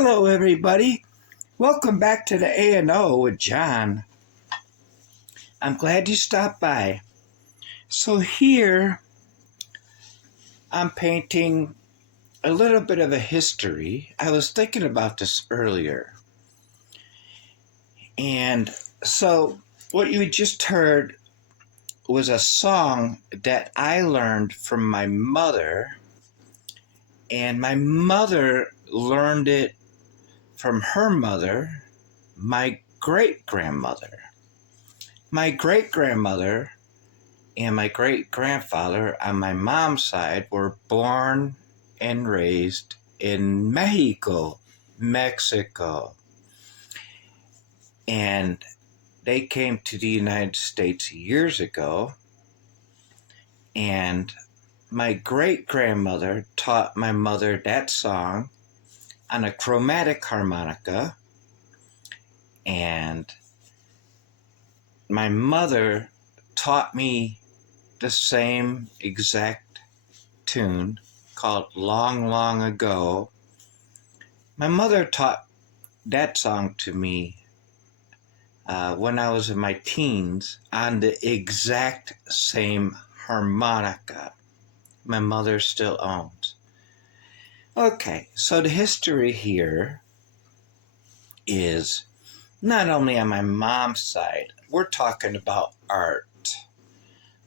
Hello, everybody. Welcome back to the A&O with John. I'm glad you stopped by. So here, I'm painting a little bit of a history. I was thinking about this earlier. And so what you just heard was a song that I learned from my mother. And my mother learned it from her mother, my great-grandmother. My great-grandmother and my great-grandfather on my mom's side were born and raised in Mexico. And they came to the United States years ago. And my great-grandmother taught my mother that song on a chromatic harmonica. And my mother taught me the same exact tune called Long, Long Ago. My mother taught that song to me when I was in my teens on the exact same harmonica my mother still owns. Okay, so the history here is not only on my mom's side, we're talking about art.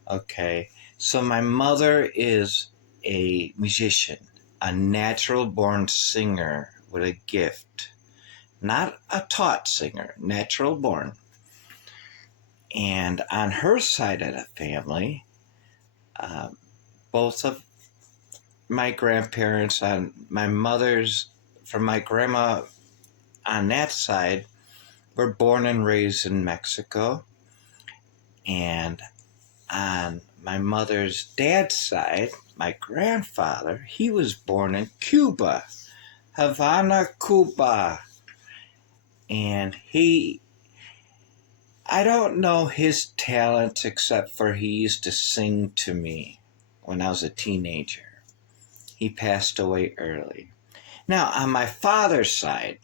Okay, so my mother is a musician, a natural born singer with a gift, not a taught singer, natural born. And on her side of the family, both of my grandparents on my mother's, from my grandma on that side, were born and raised in Mexico. And on my mother's dad's side, my grandfather, he was born in Cuba, Havana, Cuba. And I don't know his talents except for he used to sing to me when I was a teenager. He passed away early. Now, on my father's side,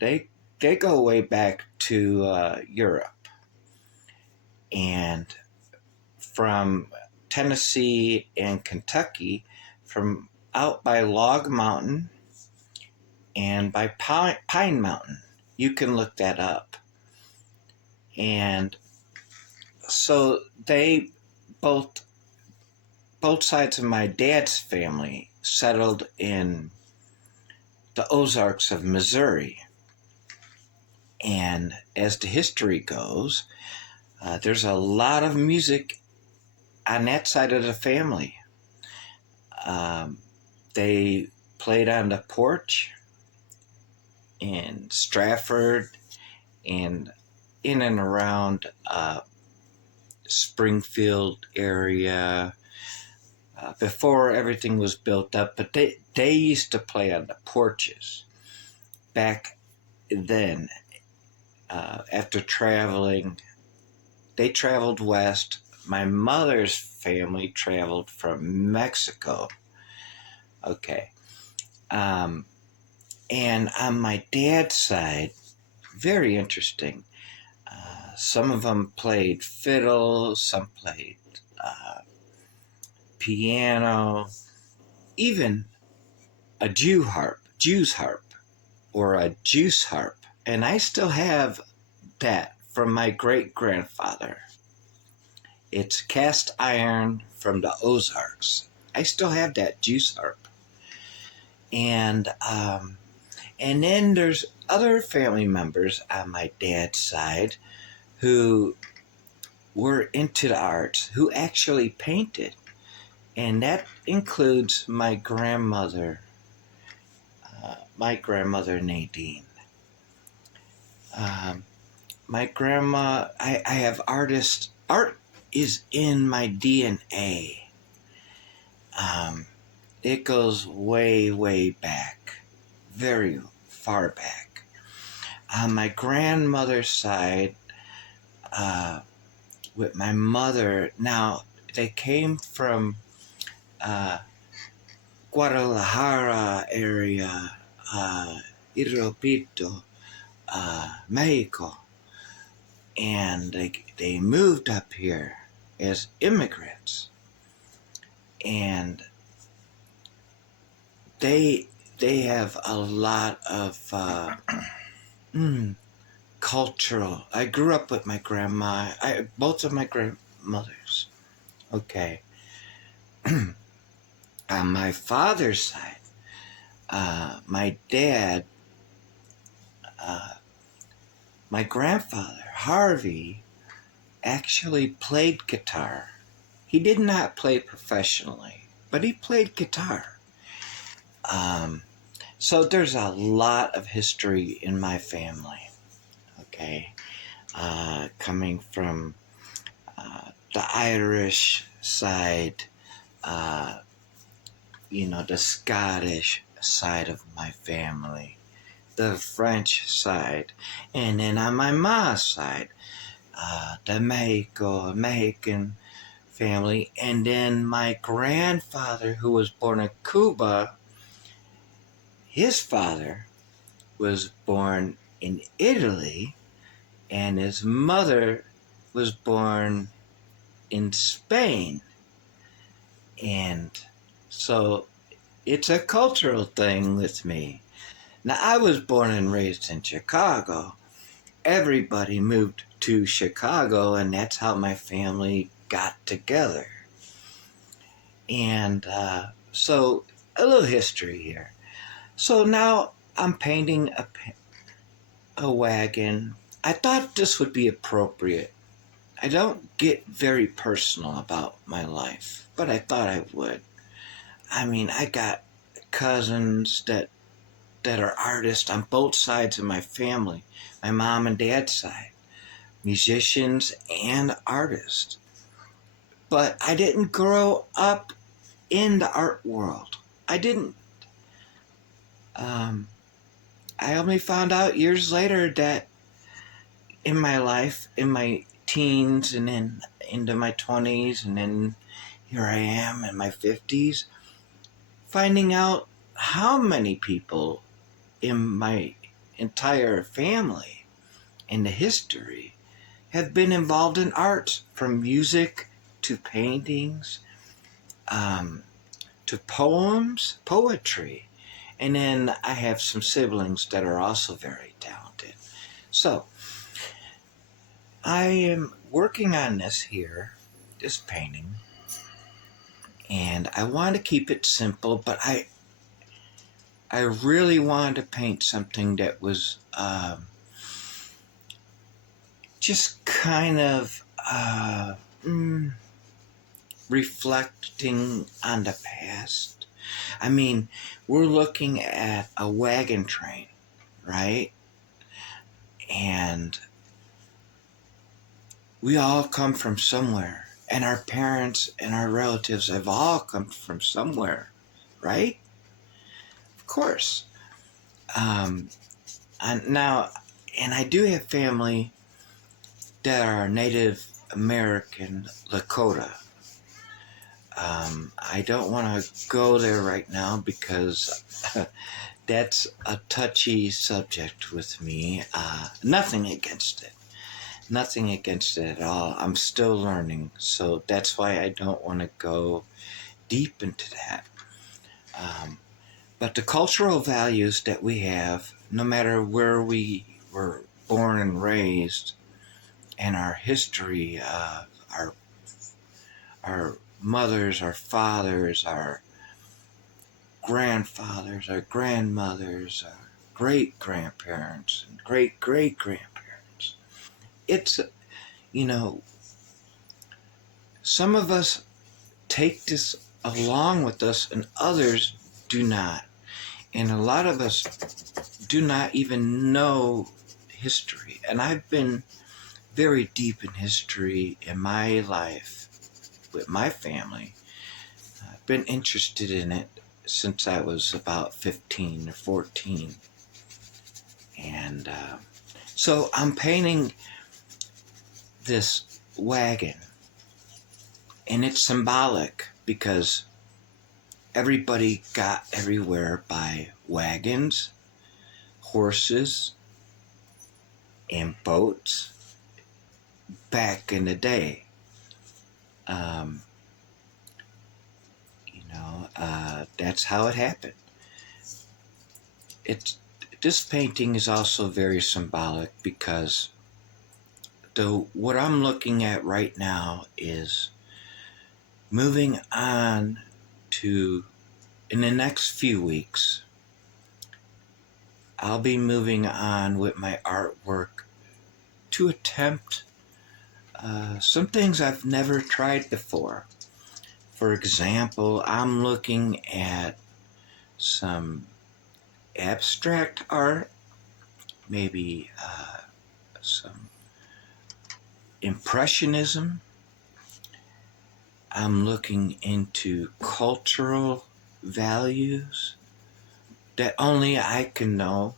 they go way back to Europe. And from Tennessee and Kentucky, from out by Log Mountain and by Pine Mountain. You can look that up. And so they both sides of my dad's family settled in the Ozarks of Missouri. And as the history goes, there's a lot of music on that side of the family. They played on the porch in Stratford and in and around Springfield area before everything was built up. But they used to play on the porches back then. After traveling, they traveled west. My mother's family traveled from Mexico. Okay. And on my dad's side, very interesting. Some of them played fiddle, some played piano, even a Jew's harp, or a juice harp. And I still have that from my great-grandfather. It's cast iron from the Ozarks. I still have that juice harp. And then there's other family members on my dad's side who were into the arts, who actually painted. And that includes my grandmother Nadine. My grandma, I have artists. Art is in my DNA. It goes way, way back, very far back. On my grandmother's side, with my mother, now they came from Guadalajara area, Iropito, Mexico. And they moved up here as immigrants. And they have a lot of cultural. I grew up with my grandma. Both of my grandmothers. Okay. On my father's side, my dad, my grandfather, Harvey, actually played guitar. He did not play professionally, but he played guitar. So there's a lot of history in my family, okay? Coming from the Irish side, the Scottish side of my family, the French side, and then on my mom's side, the Mexican family, and then my grandfather, who was born in Cuba, his father was born in Italy, and his mother was born in Spain. And so it's a cultural thing with me. Now, I was born and raised in Chicago. Everybody moved to Chicago, and that's how my family got together. And so a little history here. So now I'm painting a wagon. I thought this would be appropriate. I don't get very personal about my life, but I thought I would. I mean, I got cousins that are artists on both sides of my family, my mom and dad's side, musicians and artists. But I didn't grow up in the art world. I didn't. I only found out years later that in my life, in my teens and then into my 20s, and then here I am in my 50s, finding out how many people in my entire family in the history have been involved in art, from music to paintings, to poems, poetry. And then I have some siblings that are also very talented. So I am working on this painting, and I want to keep it simple, but I really wanted to paint something that was just kind of reflecting on the past. I mean, we're looking at a wagon train, right? And we all come from somewhere, and our parents and our relatives have all come from somewhere, right? Of course. And I do have family that are Native American Lakota. I don't want to go there right now because that's a touchy subject with me. Nothing against it. Nothing against it at all. I'm still learning, so that's why I don't want to go deep into that. But the cultural values that we have, no matter where we were born and raised, and our history, our mothers, our fathers, our grandfathers, our grandmothers, our great-grandparents, and great-great-grandparents. It's, some of us take this along with us and others do not. And a lot of us do not even know history. And I've been very deep in history in my life with my family. I've been interested in it since I was about 15 or 14. And so I'm painting this wagon. And it's symbolic because everybody got everywhere by wagons, horses, and boats back in the day. Um, that's how it happened. It's This painting is also very symbolic because what I'm looking at right now is moving on to, in the next few weeks, I'll be moving on with my artwork to attempt some things I've never tried before. For example, I'm looking at some abstract art, maybe some impressionism. I'm looking into cultural values that only I can know,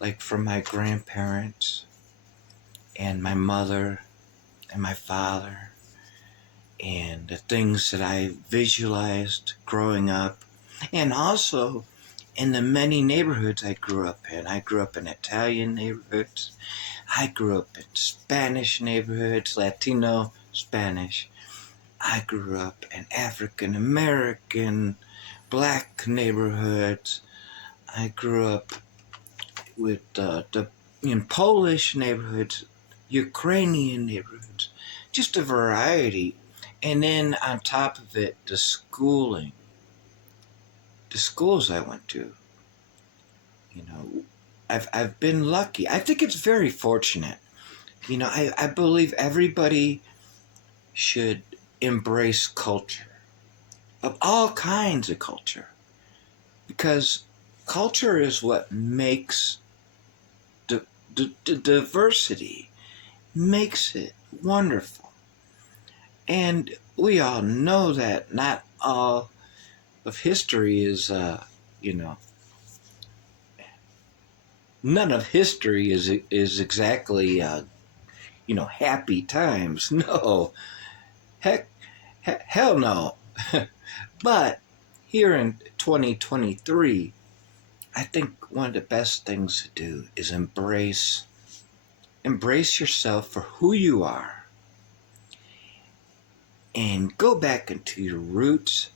like from my grandparents and my mother and my father, and the things that I visualized growing up, and also in the many neighborhoods I grew up in. I grew up in Italian neighborhoods. I grew up in Spanish neighborhoods, Latino, Spanish. I grew up in African American, black neighborhoods. I grew up with in Polish neighborhoods, Ukrainian neighborhoods, just a variety. And then on top of it, the schools I went to. I've been lucky. I think it's very fortunate. I believe everybody should embrace culture, of all kinds of culture, because culture is what makes the diversity, makes it wonderful. And we all know that not all of history is, none of history is exactly, happy times. No, hell no. But here in 2023, I think one of the best things to do is embrace yourself for who you are, and go back into your roots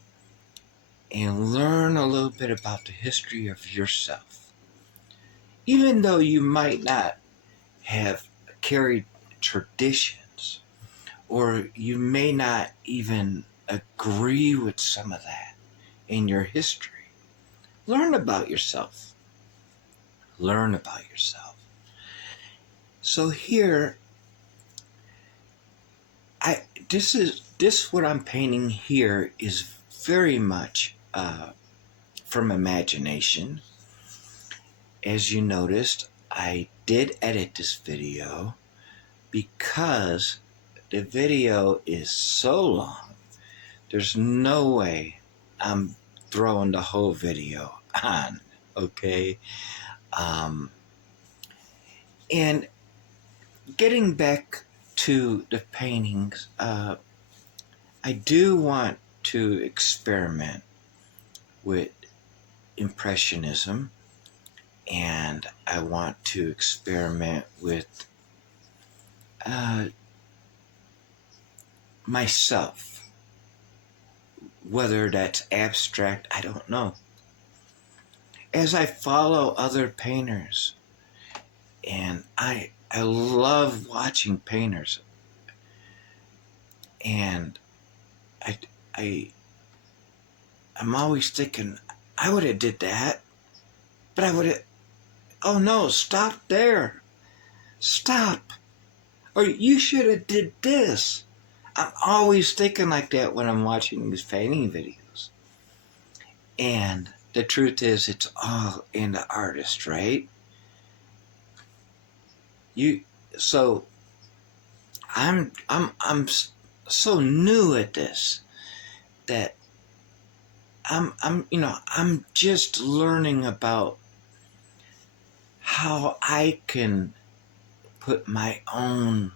and learn a little bit about the history of yourself. Even though you might not have carried traditions, or you may not even agree with some of that in your history, learn about yourself. Learn about yourself. So here, what I'm painting here is very much from imagination. As you noticed, I did edit this video because the video is so long. There's no way I'm throwing the whole video on, okay? And getting back to the paintings, I do want to experiment with impressionism, and I want to experiment with myself. Whether that's abstract, I don't know. As I follow other painters, and I love watching painters, and I'm always thinking, I would have did that, but I would have, oh no, stop there. Stop. Or you should have did this. I'm always thinking like that when I'm watching these painting videos. And the truth is, it's all in the artist, right? So I'm so new at this that I'm just learning about how I can put my own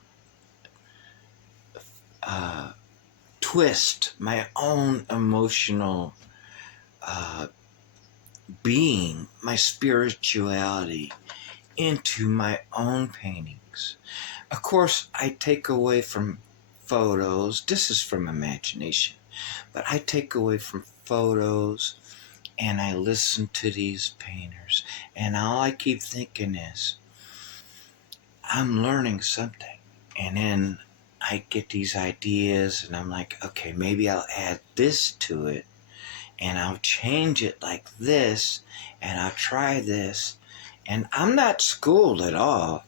twist my own emotional being, my spirituality into my own paintings. Of course, I take away from photos. This is from imagination, but I take away from photos and I listen to these painters, and all I keep thinking is, I'm learning something. And then I get these ideas, and I'm like, okay, maybe I'll add this to it, and I'll change it like this, and I'll try this. And I'm not schooled at all,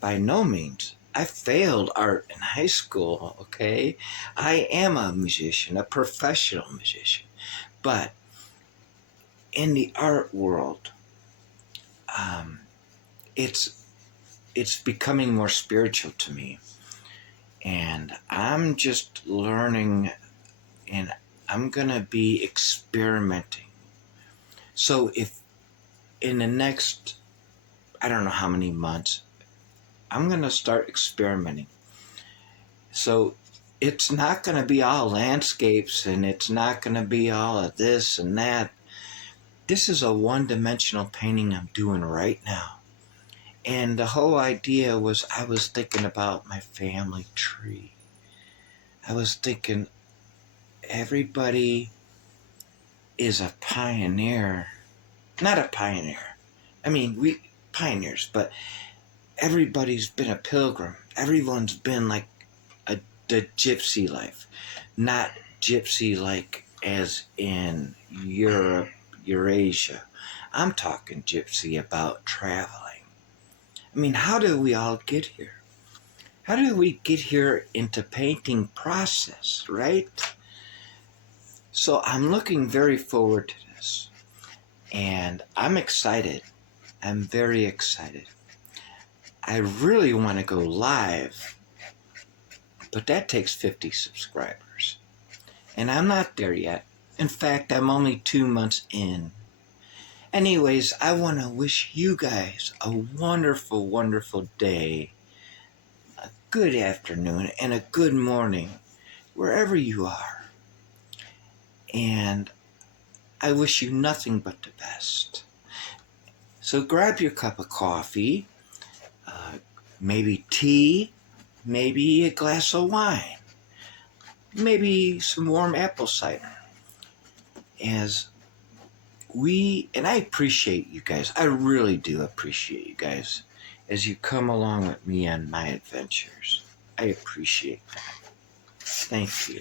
by no means. I failed art in high school, okay? I am a musician, a professional musician. But in the art world, it's becoming more spiritual to me. And I'm just learning, and I'm going to be experimenting. So if in the next, I don't know how many months, I'm going to start experimenting. So it's not going to be all landscapes, and it's not going to be all of this and that. This is a one-dimensional painting I'm doing right now. And the whole idea was, I was thinking about my family tree. I was thinking everybody is a pioneer. Not a pioneer. I mean, we pioneers, but everybody's been a pilgrim. Everyone's been like the gypsy life. Not gypsy like as in Europe, Eurasia. I'm talking gypsy about traveling. I mean, how did we all get here? How did we get here into painting process, right? So I'm looking very forward to this. And I'm excited. I'm very excited. I really want to go live, but that takes 50 subscribers. And I'm not there yet. In fact, I'm only 2 months in. Anyways, I want to wish you guys a wonderful, wonderful day, a good afternoon, and a good morning, wherever you are. And I wish you nothing but the best. So grab your cup of coffee, maybe tea, maybe a glass of wine, maybe some warm apple cider. And I appreciate you guys. I really do appreciate you guys as you come along with me on my adventures. I appreciate that. Thank you.